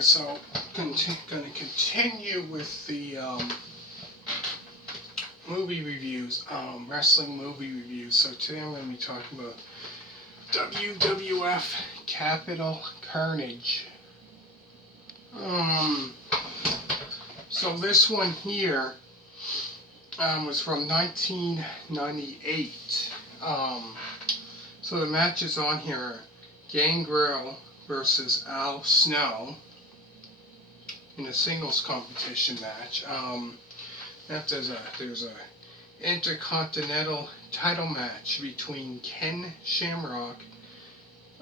here, so going to continue with the movie reviews, wrestling movie reviews. So today I'm going to be talking about WWF Capital Carnage. So this one here was from 1998. So the matches on here are Gangrel versus Al Snow in a singles competition match. There's a intercontinental title match between Ken Shamrock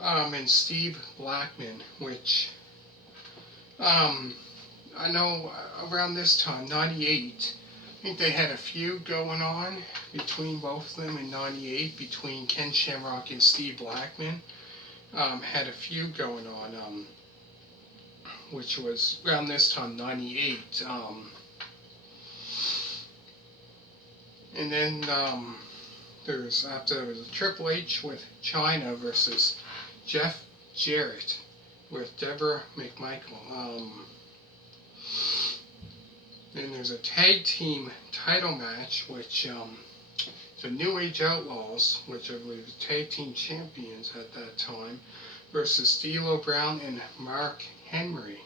and Steve Blackman, which I know around this time, 98, I think they had a feud going on between both of them in 98, between Ken Shamrock and Steve Blackman. Had a feud going on, which was around this time, 98. And then there was a Triple H with Chyna versus Jeff Jarrett with Deborah McMichael. Then there's a tag team title match, which the New Age Outlaws, which I believe are tag team champions at that time, versus D'Lo Brown and Mark Henry.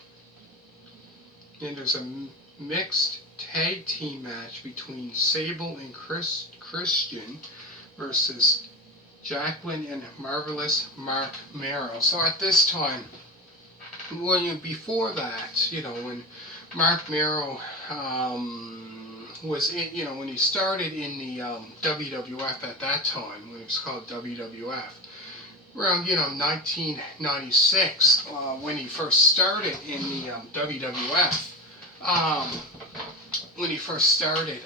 Then there's a mixed tag team match between Sable and Christian versus Jacqueline and Marvelous Mark Merrill. So at this time, before that, when Mark Merrill was in, when he started in the WWF at that time, when it was called WWF, around 1996, when he first started in the WWF. When he first started,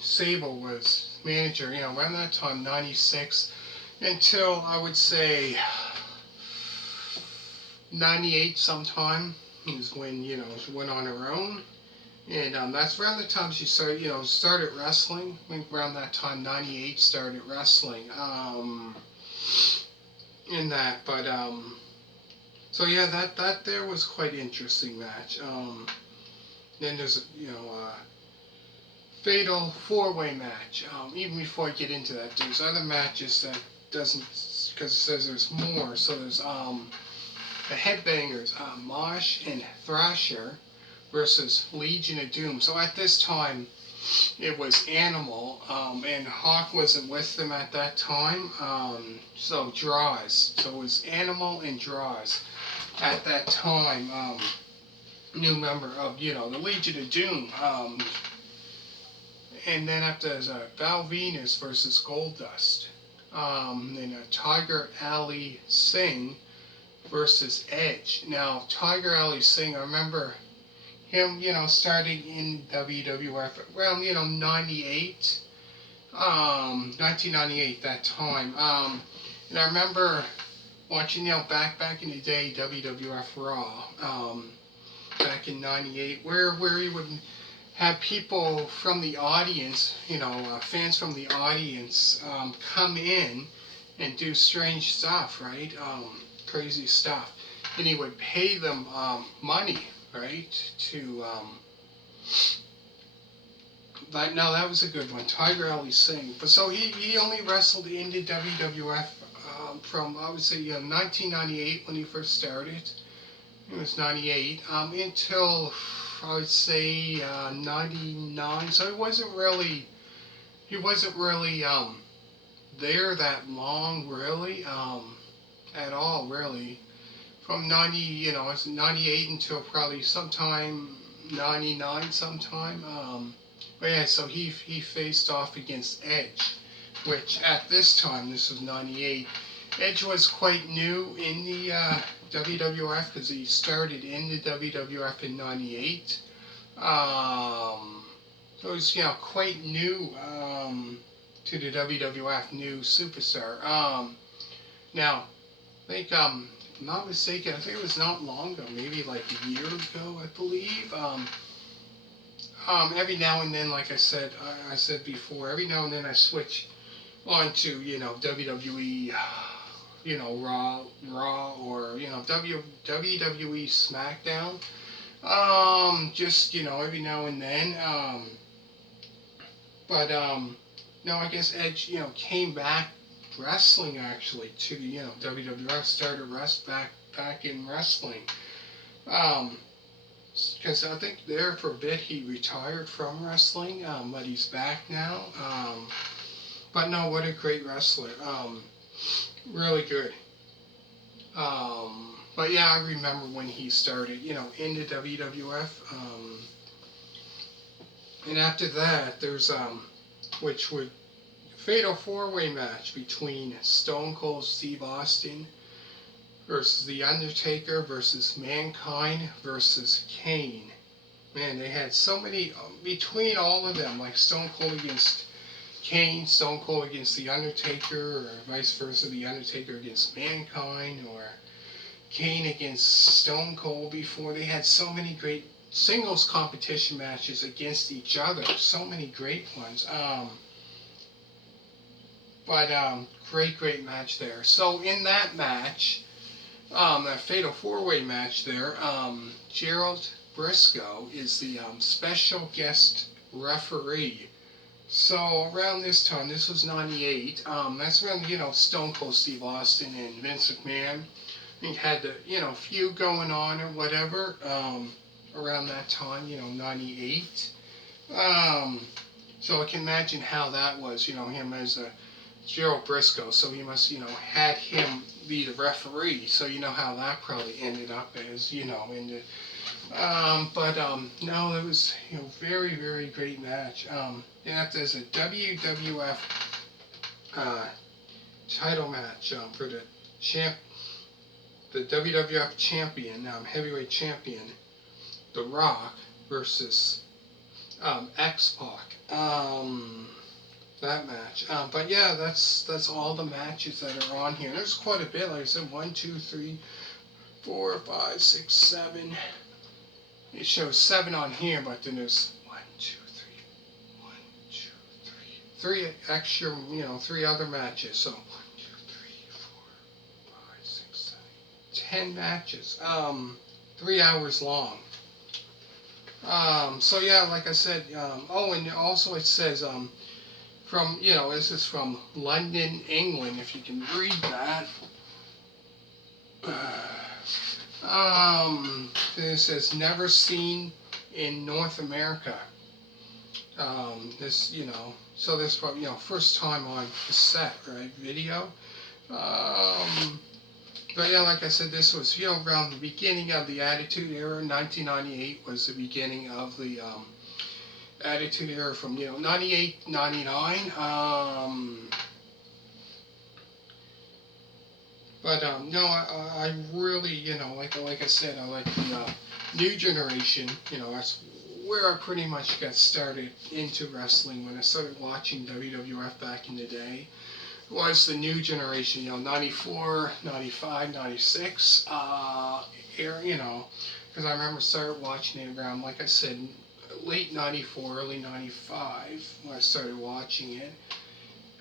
Sable was manager, around that time, 96, until I would say 98 sometime is when, she went on her own. And that's around the time she started, started wrestling. I think around that time, 98, started wrestling. In that, but, so yeah, that there was quite an interesting match. Then there's a fatal four-way match. Even before I get into that, there's other matches that doesn't, because it says there's more. So there's the Headbangers, Mosh and Thrasher versus Legion of Doom. So at this time, it was Animal, and Hawk wasn't with them at that time. So Draws. So it was Animal and Draws at that time. New member of the Legion of Doom. And then after there's Val Venus versus Goldust. Then Tiger Ali Singh versus Edge. Now Tiger Ali Singh, I remember him, starting in WWF around, 98, 1998, that time. And I remember watching, back in the day, WWF Raw, back in 98, where he would have people from the audience, fans from the audience, come in and do strange stuff, right? Crazy stuff. And he would pay them money, right, to, but no, that was a good one, Tiger Ali Singh. But so he only wrestled in the WWF from, I would say, 1998 when he first started. It was 98, until, I would say, 99. So he wasn't really there that long, really, at all, really. From 98 until probably sometime 99 sometime. But yeah, so he faced off against Edge, which at this time, this was 98, Edge was quite new in the WWF because he started in the WWF in 98. So he's quite new to the WWF, new superstar. Now, I think, if I'm not mistaken, I think it was not long ago, maybe like a year ago, I believe. Every now and then, like I said before, every now and then I switch on to, WWE Raw or WWE SmackDown. Just every now and then. But no, I guess Edge came back wrestling actually to the WWF, started back in wrestling. Because I think there for a bit he retired from wrestling, but he's back now. But no, what a great wrestler. Really good. But yeah, I remember when he started, in the WWF. And after that, there's which would fatal four-way match between Stone Cold Steve Austin versus The Undertaker versus Mankind versus Kane. Man, they had so many between all of them, like Stone Cold against Kane, Stone Cold against The Undertaker, or vice versa, The Undertaker against Mankind, or Kane against Stone Cold before. They had so many great singles competition matches against each other. So many great ones. Great match there. So in that match, that fatal four-way match there, Gerald Briscoe is the special guest referee. So around this time, this was '98. That's when Stone Cold Steve Austin and Vince McMahon had the feud going on or whatever. Around that time, '98. So I can imagine how that was. Him as a Gerald Briscoe. So he must had him be the referee. So how that probably ended up as in the. No, it was very very great match. And there's a WWF title match for the WWF champion, heavyweight champion, The Rock versus X-Pac. That match. But yeah, that's all the matches that are on here. There's quite a bit. Like I said, 1, 2, 3, 4, 5, 6, 7. It shows 7 on here, but then there's 1, 2, 3, 1, 2, 3, 3 extra, 3 other matches. So 1, 2, 3, 4, 5, 6, 7, 10 matches. 3 hours long. So yeah, like I said, and also it says from this is from London, England, if you can read that. It says never seen in North America. This so this probably first time on cassette, right, video. But yeah, like I said, this was around the beginning of the Attitude Era. 1998 was the beginning of the Attitude Era from 98, 99. No, I really like I said, I like the new generation. That's where I pretty much got started into wrestling when I started watching WWF back in the day. Was the new generation, 94, 95, 96 era, because I remember started watching it around, like I said, late 94, early 95 when I started watching it.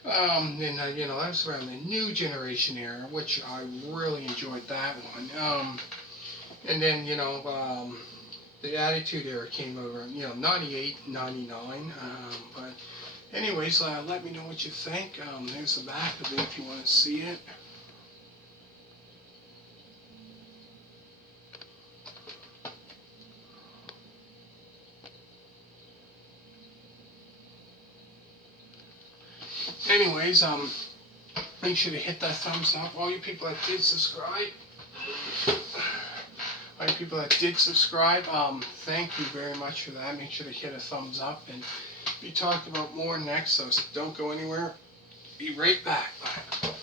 And that was around the new generation era, which I really enjoyed that one. And then, the Attitude Era came over, 98, 99, but anyways, let me know what you think. There's the back of it if you want to see it. Anyways, make sure to hit that thumbs up. All you people that did subscribe, thank you very much for that. Make sure to hit a thumbs up, and be talking about more next, so don't go anywhere. Be right back. Bye.